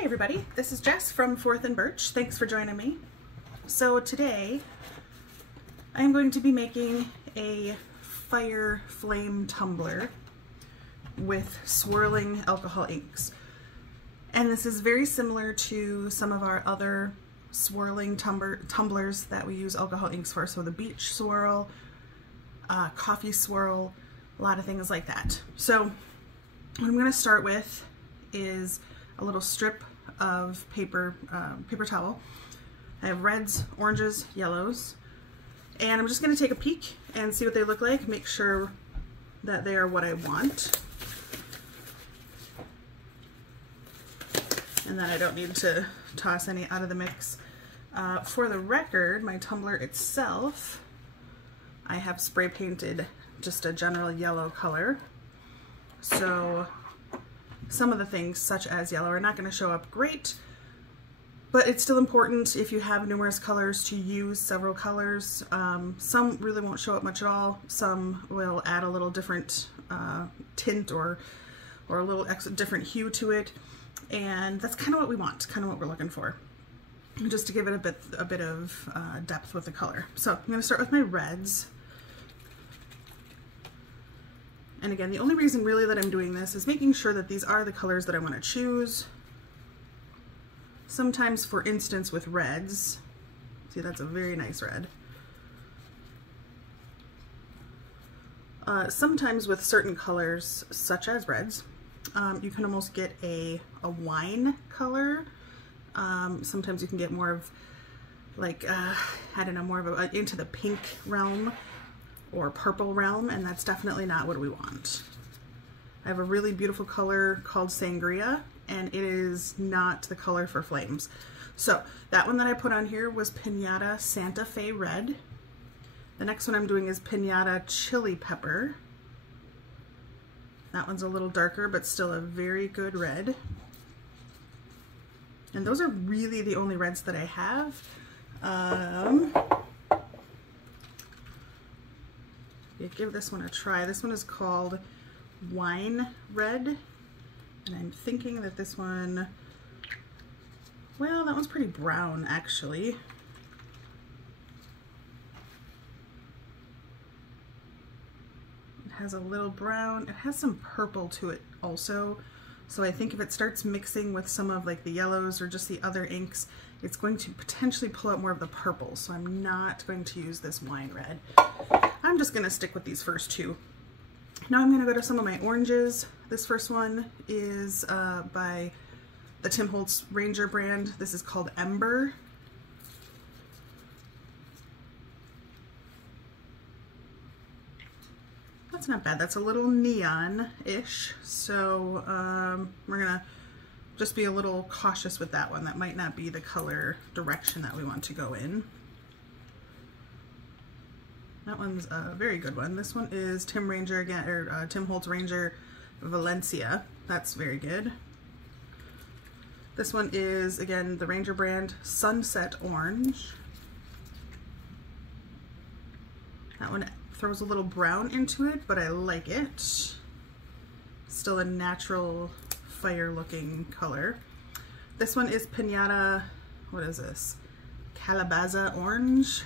Hey everybody, this is Jess from 4th and Birch. Thanks for joining me. So today I'm going to be making a fire flame tumbler with swirling alcohol inks. And this is very similar to some of our other swirling tumblers that we use alcohol inks for. So the beach swirl, coffee swirl, a lot of things like that. So what I'm going to start with is a little strip of paper towel. I have reds, oranges, yellows, and I'm just going to take a peek and see what they look like, make sure that they are what I want, and then I don't need to toss any out of the mix. For the record, my tumbler itself, I have spray painted just a general yellow color, so some of the things, such as yellow, are not going to show up great, but it's still important if you have numerous colors to use several colors. Some really won't show up much at all. Some will add a little different tint or a little different hue to it, and that's kind of what we want, kind of what we're looking for, just to give it a bit of depth with the color. So I'm going to start with my reds. And again, the only reason really that I'm doing this is making sure that these are the colors that I want to choose. Sometimes, for instance, with reds, see, that's a very nice red. Sometimes with certain colors, such as reds, you can almost get a wine color. Sometimes you can get more of like, I don't know, more of into the pink realm or purple realm, and that's definitely not what we want. I have a really beautiful color called Sangria, and it is not the color for flames. So that one that I put on here was Piñata Santa Fe Red. The next one I'm doing is Piñata Chili Pepper. That one's a little darker, but still a very good red. And those are really the only reds that I have. Give this one a try. This one is called Wine Red, and I'm thinking that this one, well, that one's pretty brown actually. It has a little brown, it has some purple to it also, so I think if it starts mixing with some of like the yellows or just the other inks, it's going to potentially pull out more of the purple, so I'm not going to use this wine red. I'm just going to stick with these first two. Now I'm going to go to some of my oranges. This first one is by the Tim Holtz Ranger brand. This is called Ember. That's not bad. That's a little neon-ish, so we're going to just be a little cautious with that one. That might not be the color direction that we want to go in. That one's a very good one. This one is Tim Holtz Ranger Valencia. That's very good. This one is, again, the Ranger brand Sunset Orange. That one throws a little brown into it, but I like it. Still a natural fire looking color. This one is Piñata, what is this? Calabaza Orange.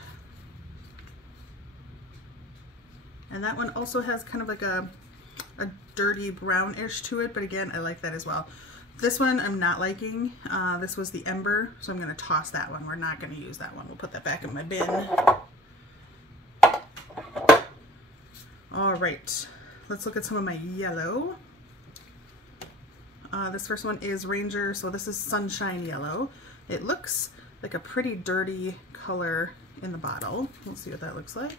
And that one also has kind of like a dirty brownish to it, but again, I like that as well. This one I'm not liking. This was the Ember, so I'm going to toss that one. We're not going to use that one. We'll put that back in my bin. All right, let's look at some of my yellow. This first one is Ranger, so this is Sunshine Yellow. It looks like a pretty dirty color in the bottle. We'll see what that looks like.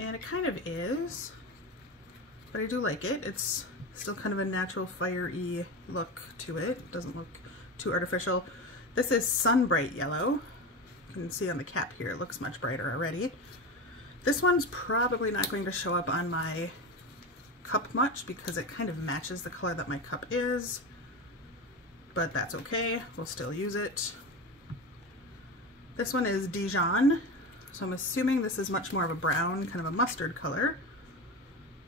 And it kind of is, but I do like it. It's still kind of a natural fire-y look to it. It doesn't look too artificial. This is Sunbright Yellow. You can see on the cap here, it looks much brighter already. This one's probably not going to show up on my cup much because it kind of matches the color that my cup is, but that's okay. We'll still use it. This one is Dijon. So I'm assuming this is much more of a brown, kind of a mustard color.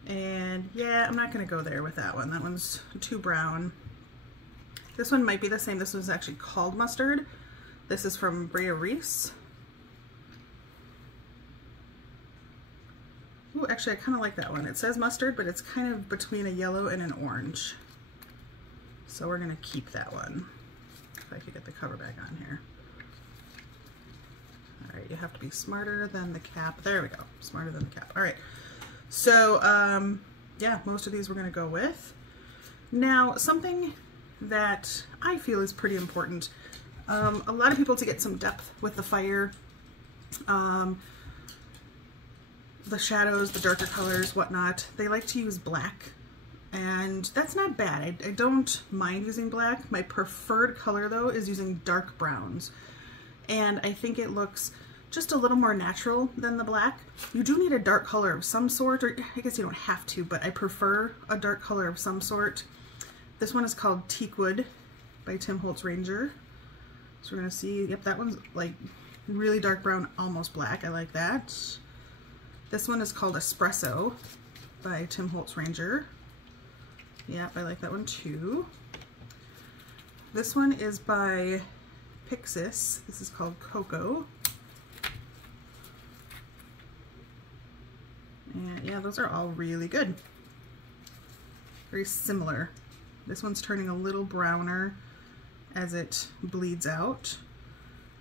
And yeah, I'm not going to go there with that one. That one's too brown. This one might be the same. This one's actually called Mustard. This is from Resin. Ooh, actually I kind of like that one. It says mustard, but it's kind of between a yellow and an orange. So we're gonna keep that one. If I could get the cover back on here. All right, you have to be smarter than the cap. There we go, smarter than the cap. All right, so yeah, most of these we're gonna go with. Now, something that I feel is pretty important. A lot of people, to get some depth with the fire, the shadows, the darker colors, whatnot, they like to use black. And that's not bad. I don't mind using black. My preferred color though is using dark browns. And I think it looks just a little more natural than the black. You do need a dark color of some sort, or I guess you don't have to, but I prefer a dark color of some sort. This one is called Teakwood by Tim Holtz Ranger. So we're gonna see, yep, that one's like really dark brown, almost black. I like that. This one is called Espresso by Tim Holtz Ranger. Yep, I like that one too. This one is by Pixiss. This is called Cocoa. And yeah, those are all really good. Very similar. This one's turning a little browner as it bleeds out.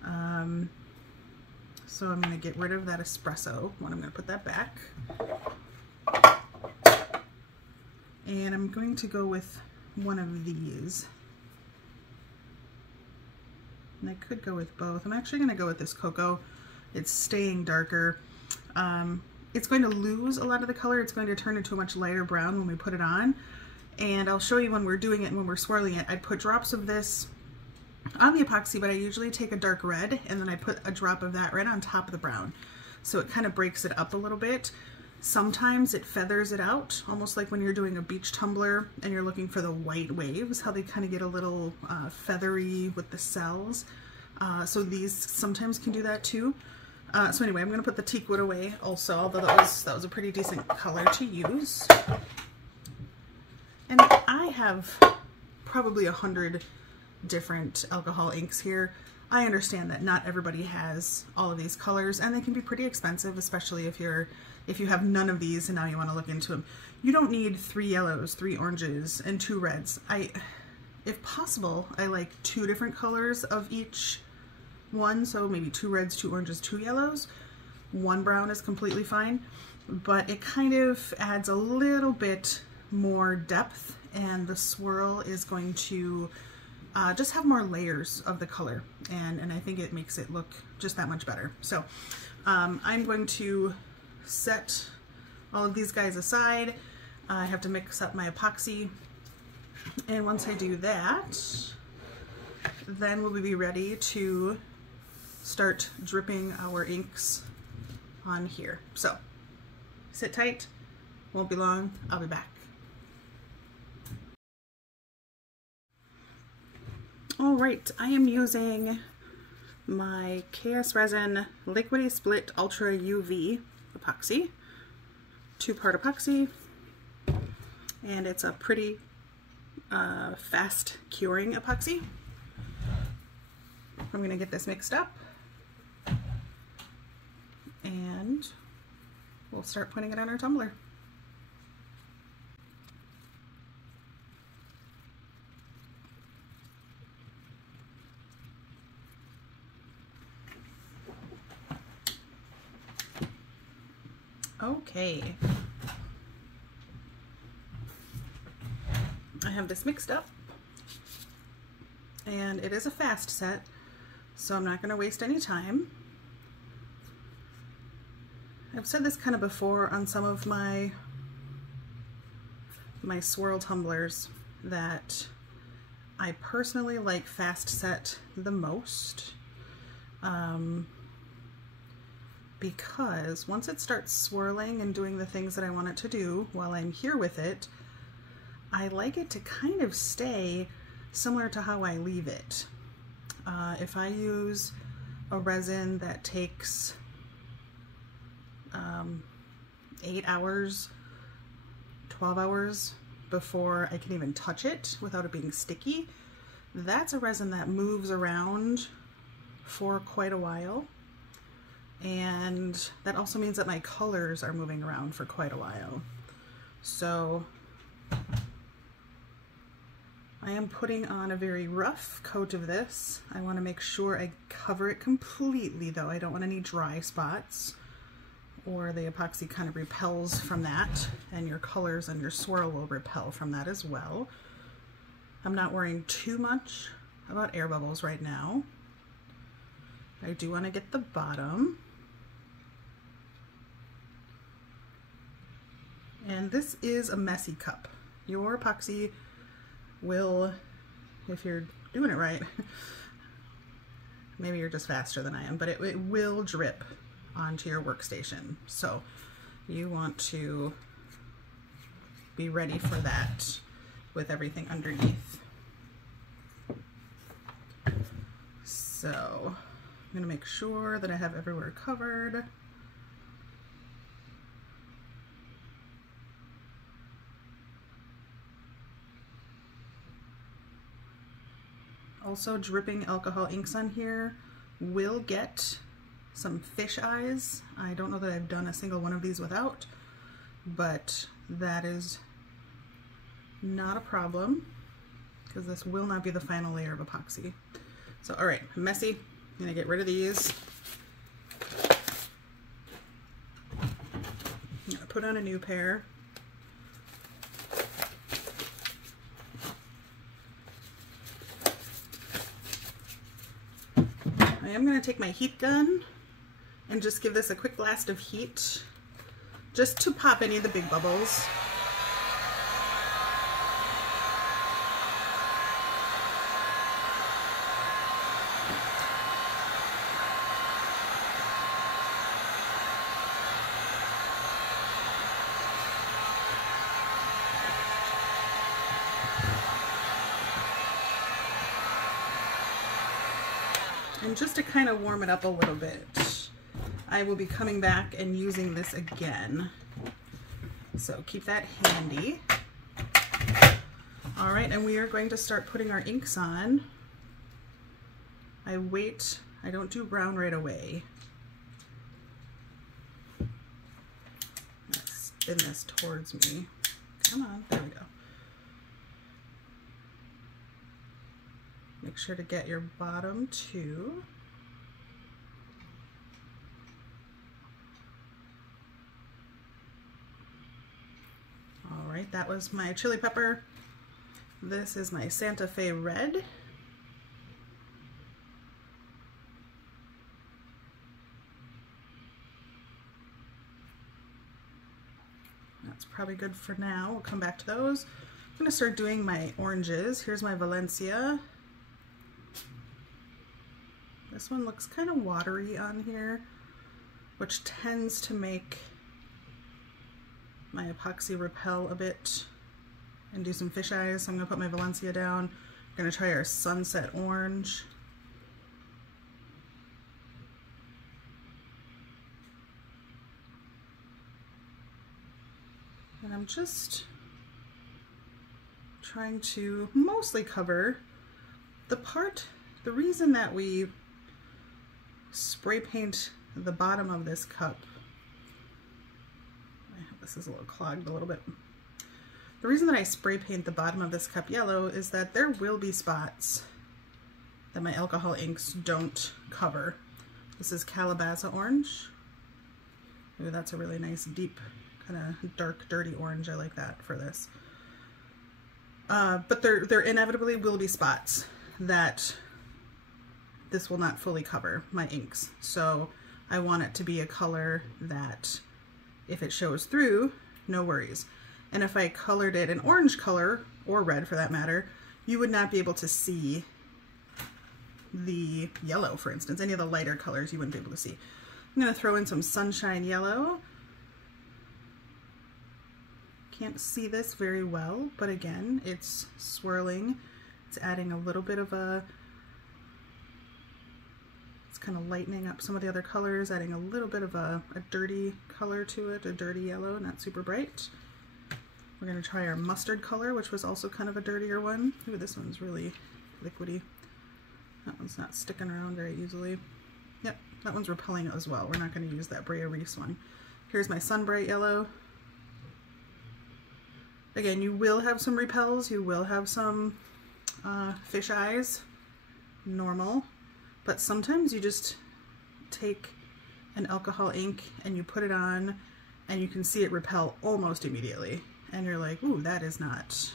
So I'm going to get rid of that espresso one. I'm going to put that back. And I'm going to go with one of these. And I could go with both. I'm actually going to go with this Cocoa. It's staying darker. It's going to lose a lot of the color. It's going to turn into a much lighter brown when we put it on. And I'll show you when we're doing it and when we're swirling it. I put drops of this on the epoxy, but I usually take a dark red and then I put a drop of that right on top of the brown. So it kind of breaks it up a little bit. Sometimes it feathers it out, almost like when you're doing a beach tumbler and you're looking for the white waves, how they kind of get a little feathery with the cells. So these sometimes can do that too. So anyway, I'm going to put the Teakwood away also, although that was a pretty decent color to use. And I have probably 100 different alcohol inks here. I understand that not everybody has all of these colors, and they can be pretty expensive, especially if you have none of these and now you want to look into them. You don't need 3 yellows, 3 oranges, and 2 reds. If possible, I like 2 different colors of each one, so maybe 2 reds, 2 oranges, 2 yellows. 1 brown is completely fine, but it kind of adds a little bit more depth, and the swirl is going to just have more layers of the color, and I think it makes it look just that much better. So I'm going to set all of these guys aside. I have to mix up my epoxy, and once I do that, then we'll be ready to start dripping our inks on here. So sit tight, won't be long, I'll be back. All right, I am using my KS Resin Liquidy Split Ultra UV epoxy, 2-part epoxy, and it's a pretty fast curing epoxy. I'm gonna get this mixed up and we'll start putting it on our tumbler. Okay, I have this mixed up, and it is a fast set, so I'm not going to waste any time. I've said this kind of before on some of my swirl tumblers that I personally like fast set the most. Because once it starts swirling and doing the things that I want it to do while I'm here with it, I like it to kind of stay similar to how I leave it. If I use a resin that takes 8 hours, 12 hours before I can even touch it without it being sticky, That's a resin that moves around for quite a while, and that also means that my colors are moving around for quite a while. So I am putting on a very rough coat of this. I want to make sure I cover it completely though. I don't want any dry spots, or the epoxy kind of repels from that, and your colors and your swirl will repel from that as well. I'm not worrying too much about air bubbles right now. I do want to get the bottom. And this is a messy cup. Your epoxy will, if you're doing it right, maybe you're just faster than I am, but it will drip onto your workstation. So you want to be ready for that with everything underneath. So I'm going to make sure that I have everywhere covered. Also, dripping alcohol inks on here will get some fish eyes. I don't know that I've done a single one of these without, but that is not a problem because this will not be the final layer of epoxy. So, all right, messy. I'm gonna get rid of these. I'm gonna put on a new pair. I am going to take my heat gun and just give this a quick blast of heat just to pop any of the big bubbles. And just to kind of warm it up a little bit, I will be coming back and using this again. So keep that handy. All right, and we are going to start putting our inks on. I wait, I don't do brown right away. Let's spin this towards me. Come on, there we go. Make sure to get your bottom too. All right, that was my chili pepper. This is my Santa Fe red. That's probably good for now. We'll come back to those. I'm gonna start doing my oranges. Here's my Valencia. This one looks kind of watery on here, which tends to make my epoxy repel a bit and do some fish eyes. So I'm gonna put my Valencia down. I'm gonna try our sunset orange. And I'm just trying to mostly cover the part. The reason that we spray paint the bottom of this cup, this is a little clogged a little bit. The reason that I spray paint the bottom of this cup yellow is that there will be spots that my alcohol inks don't cover. This is Calabaza orange. Ooh, that's a really nice deep kind of dark dirty orange. I like that for this. But there inevitably will be spots that this will not fully cover my inks. So I want it to be a color that if it shows through, no worries. And if I colored it an orange color, or red for that matter, you would not be able to see the yellow, for instance. Any of the lighter colors you wouldn't be able to see. I'm gonna throw in some sunshine yellow. Can't see this very well, but again, it's swirling. It's adding a little bit of a, kind of lightening up some of the other colors, adding a little bit of a dirty color to it, a dirty yellow, not super bright. We're going to try our mustard color, which was also kind of a dirtier one. Ooh, this one's really liquidy. That one's not sticking around very easily. Yep, that one's repelling as well. We're not going to use that Brea Reese one. Here's my Sunbright yellow. Again, you will have some repels, you will have some fish eyes, normal, but sometimes you just take an alcohol ink and you put it on and you can see it repel almost immediately. And you're like, ooh, that is not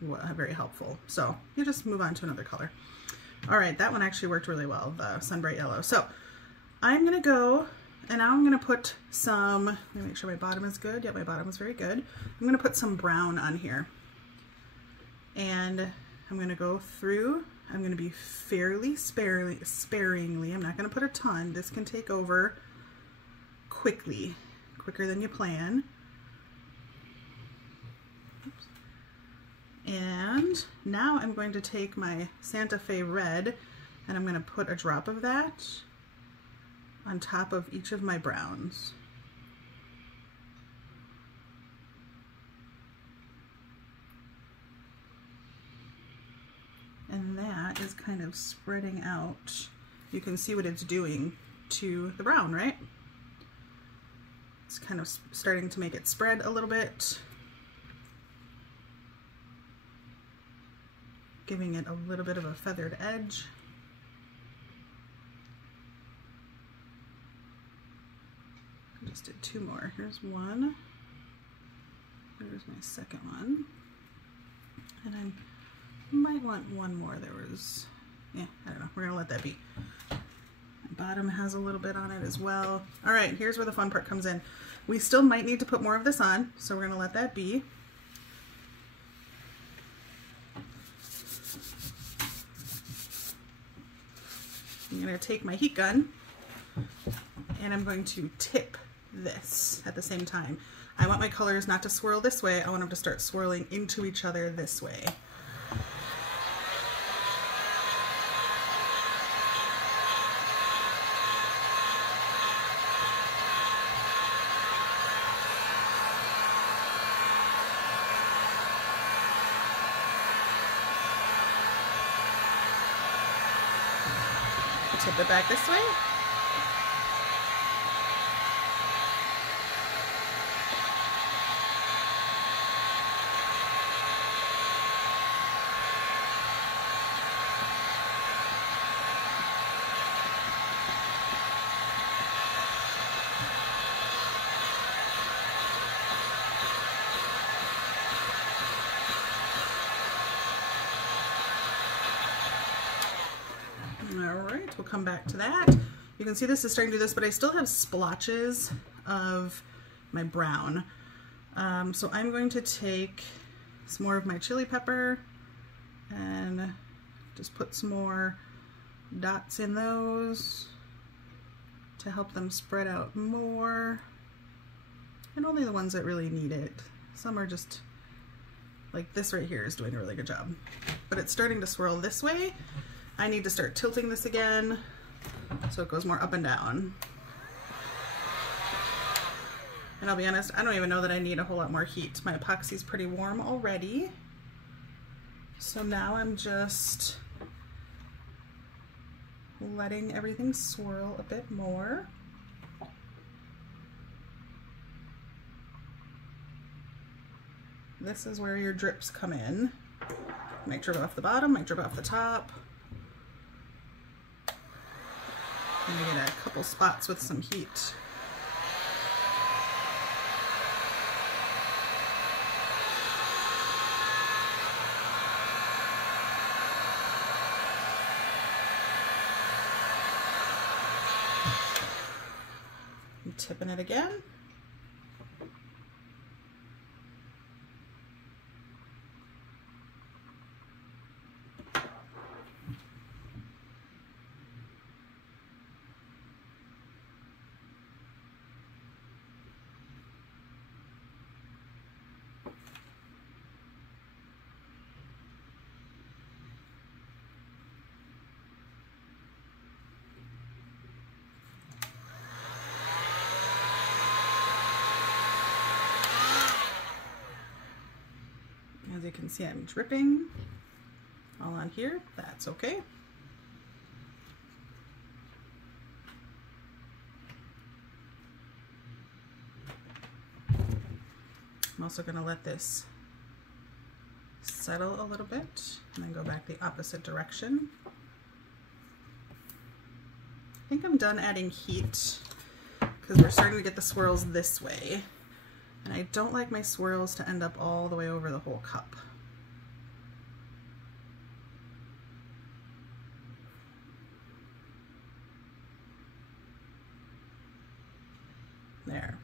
very helpful. So you just move on to another color. All right, that one actually worked really well, the Sunbright yellow. So I'm gonna go, and now I'm gonna put some, let me make sure my bottom is good. Yep, my bottom is very good. I'm gonna put some brown on here. And I'm gonna go through, I'm gonna be fairly sparingly. I'm not gonna put a ton. This can take over quickly, quicker than you plan. Oops. And now I'm going to take my Santa Fe red and I'm gonna put a drop of that on top of each of my browns. And that is kind of spreading out. You can see what it's doing to the brown, right? It's kind of starting to make it spread a little bit, giving it a little bit of a feathered edge. I just did two more. Here's one. Here's my second one. And I might want one more. There was, yeah, I don't know. We're gonna let that be. My bottom has a little bit on it as well. All right, here's where the fun part comes in. We still might need to put more of this on, so we're gonna let that be. I'm gonna take my heat gun and I'm going to tip this at the same time. I want my colors not to swirl this way. I want them to start swirling into each other this way. Tip it back this way. Alright, we'll come back to that. You can see this is starting to do this, but I still have splotches of my brown. So I'm going to take some more of my chili pepper and just put some more dots in those to help them spread out more. And only the ones that really need it. Some are just, like this right here is doing a really good job. But it's starting to swirl this way. I need to start tilting this again so it goes more up and down. And I'll be honest, I don't even know that I need a whole lot more heat. My epoxy's pretty warm already. So now I'm just letting everything swirl a bit more. This is where your drips come in. Might drip off the bottom, might drip off the top. I'm gonna get a couple spots with some heat. I'm tipping it again. As you can see, I'm dripping. all on here. That's okay. I'm also going to let this settle a little bit and then go back the opposite direction. I think I'm done adding heat because we're starting to get the swirls this way. And I don't like my swirls to end up all the way over the whole cup. There.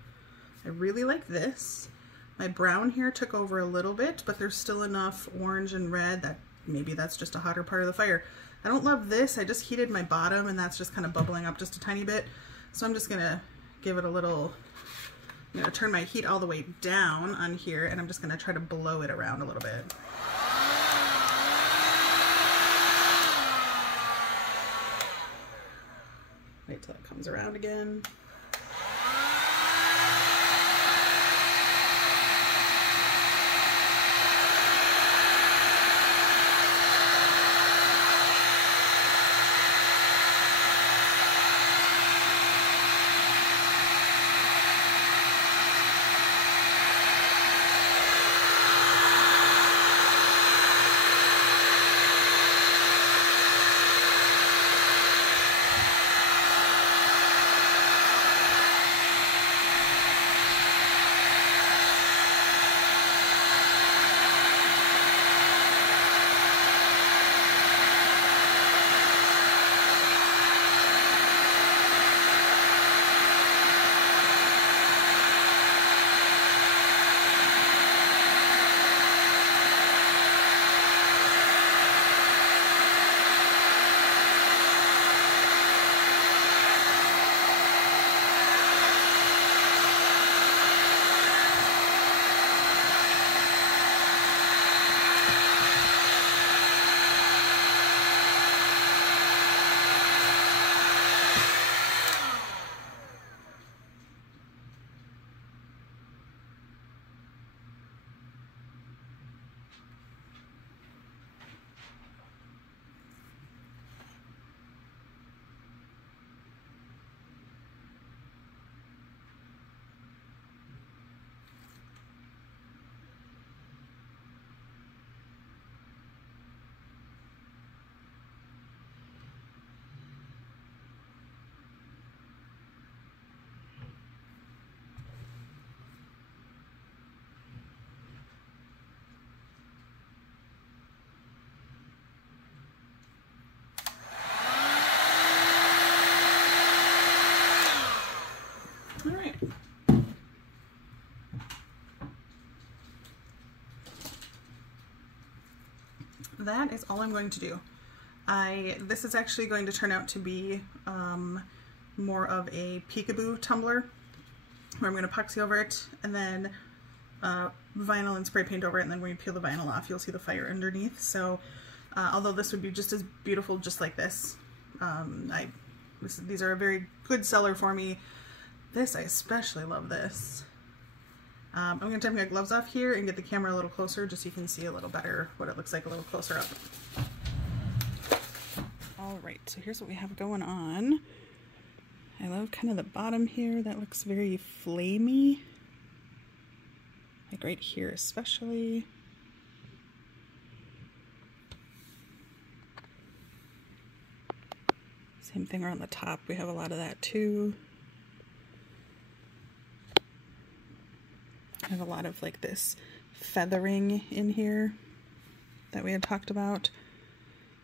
I really like this. My brown here took over a little bit, but there's still enough orange and red that maybe that's just a hotter part of the fire. I don't love this. I just heated my bottom and that's just kind of bubbling up just a tiny bit. So I'm just gonna give it a little, I'm gonna turn my heat all the way down on here and I'm just gonna try to blow it around a little bit. Wait till it comes around again. All right. That is all I'm going to do. This is actually going to turn out to be more of a peekaboo tumbler where I'm going to epoxy over it and then vinyl and spray paint over it, and then when you peel the vinyl off you'll see the fire underneath. So although this would be just as beautiful just like this, these are a very good seller for me. This, I especially love this. I'm going to take my gloves off here and get the camera a little closer just so you can see a little better what it looks like a little closer up. Alright, so here's what we have going on. I love kind of the bottom here. That looks very flamey. Like right here especially. Same thing around the top. We have a lot of that too. I have a lot of like this feathering in here that we had talked about,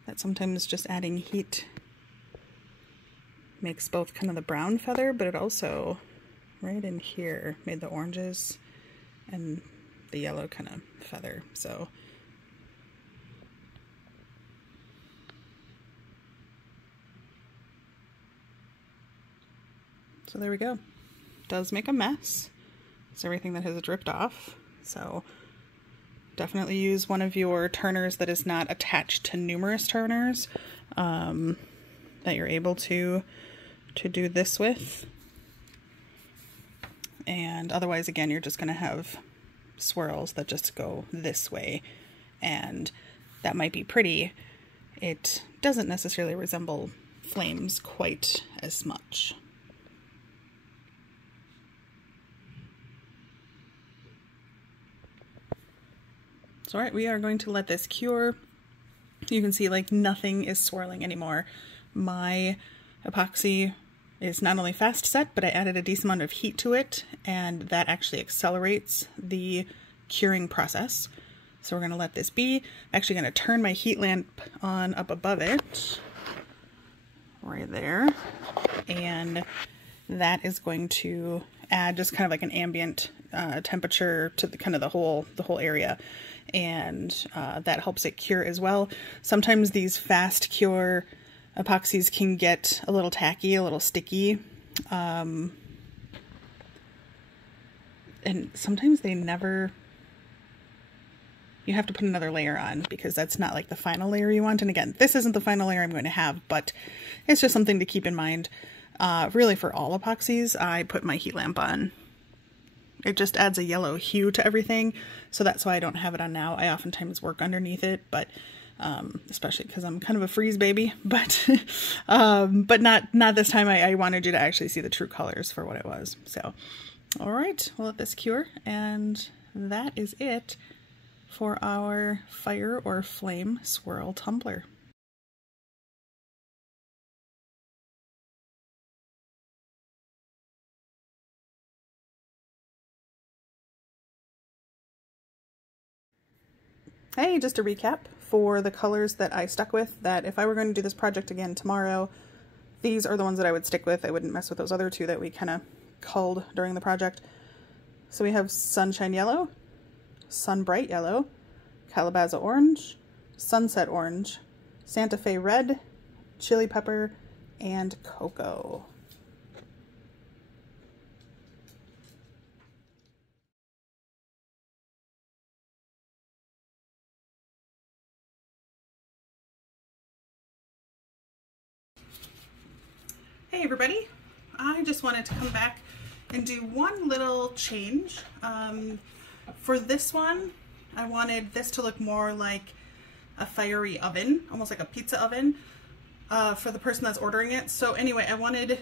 that sometimes just adding heat makes both kind of the brown feather, but it also right in here made the oranges and the yellow kind of feather. So there we go. Does make a mess. It's everything that has dripped off. So definitely use one of your turners that is not attached to numerous turners that you're able to do this with. And otherwise, again, you're just going to have swirls that just go this way, and that might be pretty, it doesn't necessarily resemble flames quite as much. So all right, we are going to let this cure. You can see like nothing is swirling anymore. My epoxy is not only fast set, but I added a decent amount of heat to it, and that actually accelerates the curing process. So we're going to let this be. I'm actually going to turn my heat lamp on up above it, right there, and that is going to add just kind of like an ambient temperature to the kind of the whole area, and that helps it cure as well. Sometimes these fast cure epoxies can get a little tacky, a little sticky, and sometimes they never, you have to put another layer on because that's not like the final layer you want. And again, this isn't the final layer I'm going to have, but it's just something to keep in mind. Really for all epoxies, I put my heat lamp on. It just adds a yellow hue to everything, so that's why I don't have it on now. I oftentimes work underneath it, but especially because I'm kind of a freeze baby, but not this time. I wanted you to actually see the true colors for what it was. So, all right, we'll let this cure, and that is it for our fire or flame swirl tumbler. Hey, just a recap for the colors that I stuck with, that if I were going to do this project again tomorrow, these are the ones that I would stick with. I wouldn't mess with those other two that we kind of culled during the project. So we have Sunshine Yellow, Sunbright Yellow, Calabaza Orange, Sunset Orange, Santa Fe Red, Chili Pepper, and Cocoa. Hey everybody, I just wanted to come back and do one little change. For this one, I wanted this to look more like a fiery oven, almost like a pizza oven, for the person that's ordering it. So anyway, I wanted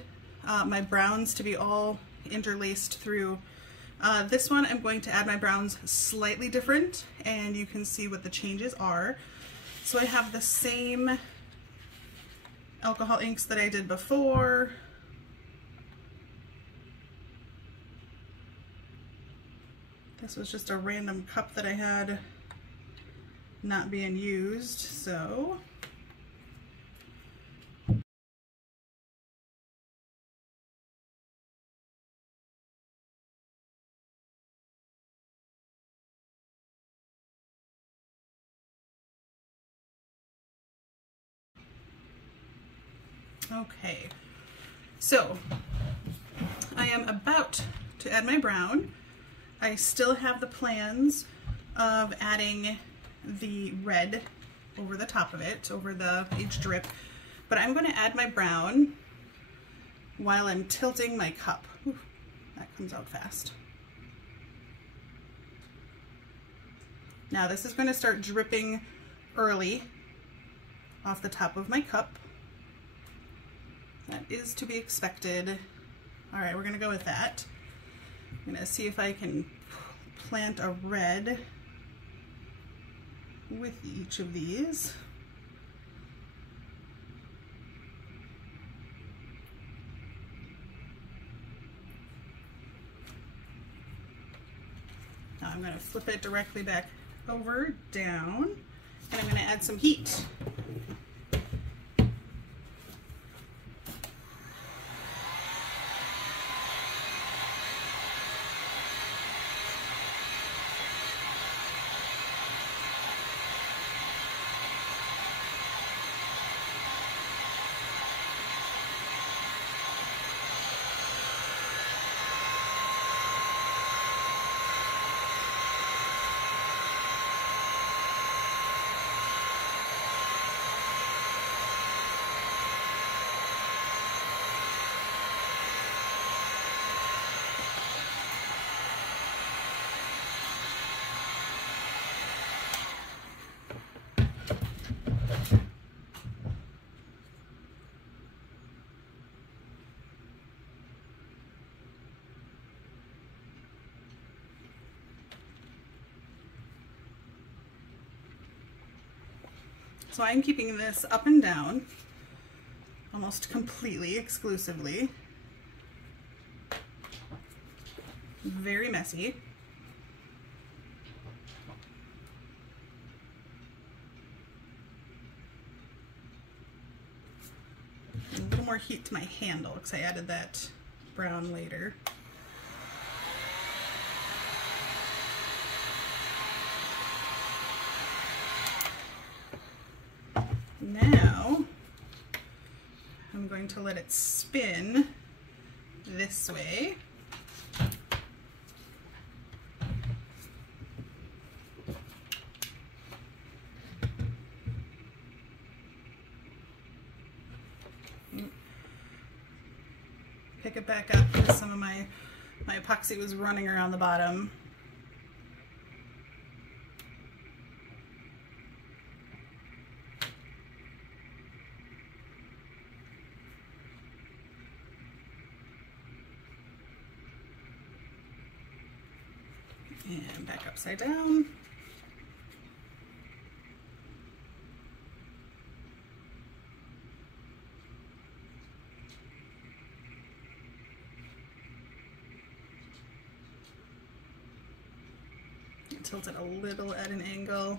my browns to be all interlaced through. This one I'm going to add my browns slightly different, and you can see what the changes are. So I have the same alcohol inks that I did before. This was just a random cup that I had not being used, so okay, so I am about to add my brown. I still have the plans of adding the red over the top of it, over each drip, but I'm going to add my brown while I'm tilting my cup. Ooh, that comes out fast. Now this is going to start dripping early off the top of my cup. That is to be expected. All right, we're going to go with that. I'm going to see if I can plant a red with each of these. Now I'm going to flip it directly back over, down, and I'm going to add some heat. So I'm keeping this up and down almost completely, exclusively. Very messy. A little more heat to my handle because I added that brown later. Now I'm going to let it spin this way. Pick it back up because some of my epoxy was running around the bottom. And back upside down. Tilt it a little at an angle.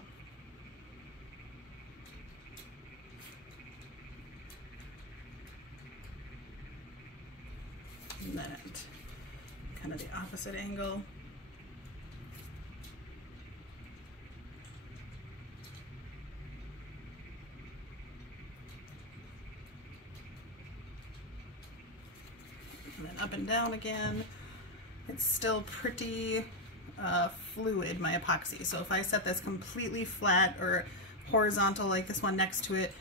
And then kind of the opposite angle. And then up and down again. It's still pretty fluid, my epoxy. So if I set this completely flat or horizontal like this one next to it,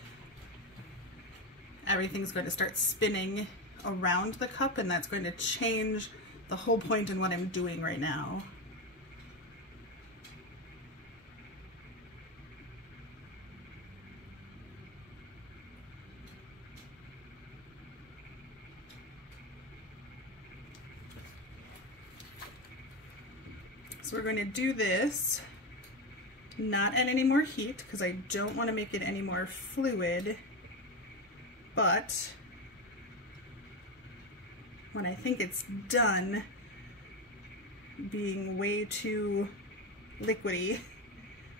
everything's going to start spinning around the cup, and that's going to change the whole point in what I'm doing right now. So we're going to do this, not at any more heat because I don't want to make it any more fluid, but when I think it's done being way too liquidy,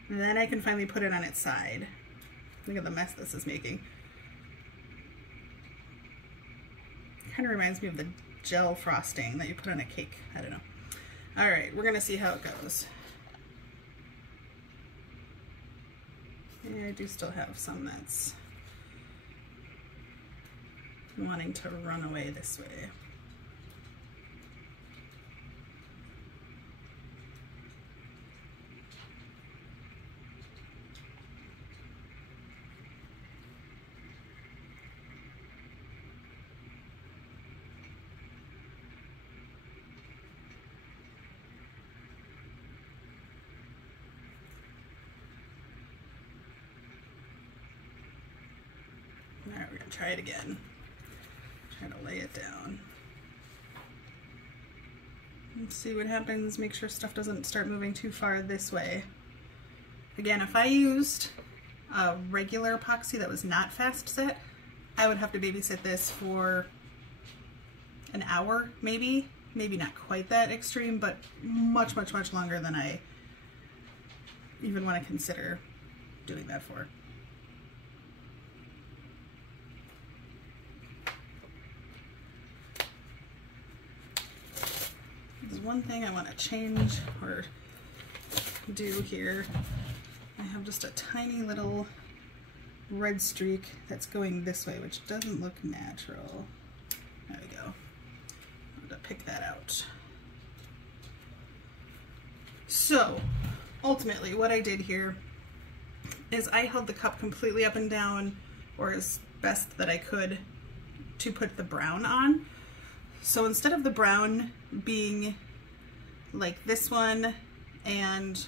then I can finally put it on its side. Look at the mess this is making. Kind of reminds me of the gel frosting that you put on a cake. I don't know. All right, we're gonna see how it goes. Yeah, I do still have some that's wanting to run away this way. All right, we're gonna try it again. Try to lay it down. Let's see what happens. Make sure stuff doesn't start moving too far this way. Again, if I used a regular epoxy that was not fast set, I would have to babysit this for an hour, maybe. Maybe not quite that extreme, but much, much, much longer than I even want to consider doing that for. There's one thing I want to change or do here. I have just a tiny little red streak that's going this way, which doesn't look natural. There we go. I'm going to pick that out. So, ultimately, what I did here is I held the cup completely up and down, or as best that I could, to put the brown on. So instead of the brown being like this one and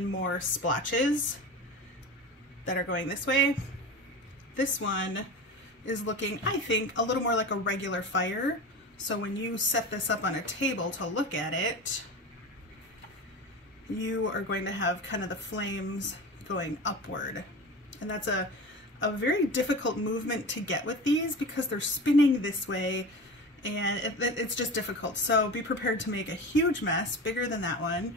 more splotches that are going this way, this one is looking, I think, a little more like a regular fire. So when you set this up on a table to look at it, you are going to have kind of the flames going upward. And that's a very difficult movement to get with these because they're spinning this way, and it's just difficult. So be prepared to make a huge mess, bigger than that one,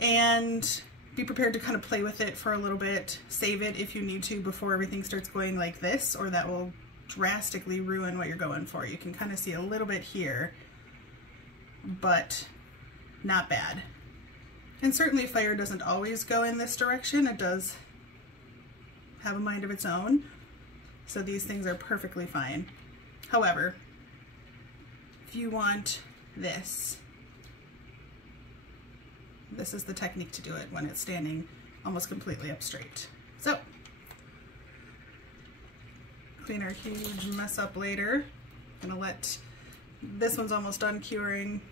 and be prepared to kind of play with it for a little bit. Save it if you need to before everything starts going like this, or that will drastically ruin what you're going for. You can kind of see a little bit here, but not bad. And certainly fire doesn't always go in this direction. It does have a mind of its own, so these things are perfectly fine. However, if you want this is the technique to do it when it's standing almost completely up straight. So clean our huge mess up later. Gonna let, this one's almost done curing.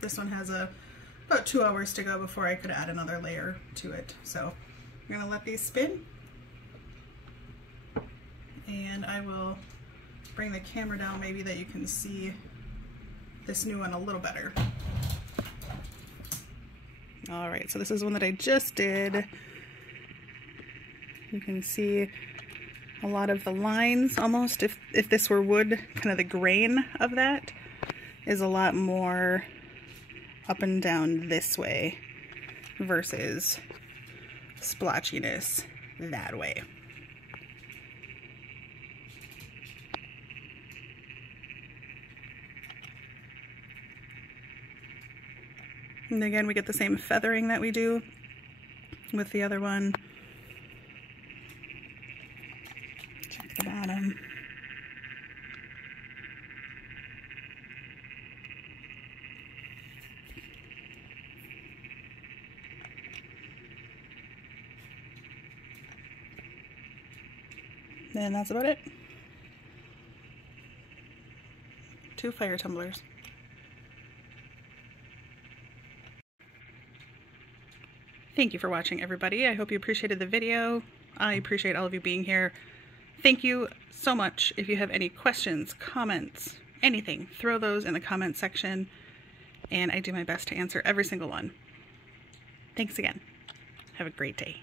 This one has about 2 hours to go before I could add another layer to it. So I'm gonna let these spin, and I will bring the camera down maybe that you can see this new one a little better. All right, so this is one that I just did. You can see a lot of the lines almost. If this were wood, kind of the grain of that is a lot more up and down this way versus splotchiness that way. And again, we get the same feathering that we do with the other one. Check the bottom. And that's about it. 2 fire tumblers. Thank you for watching, everybody. I hope you appreciated the video. I appreciate all of you being here. Thank you so much. If you have any questions, comments, anything, throw those in the comment section, and I do my best to answer every single one. Thanks again. Have a great day.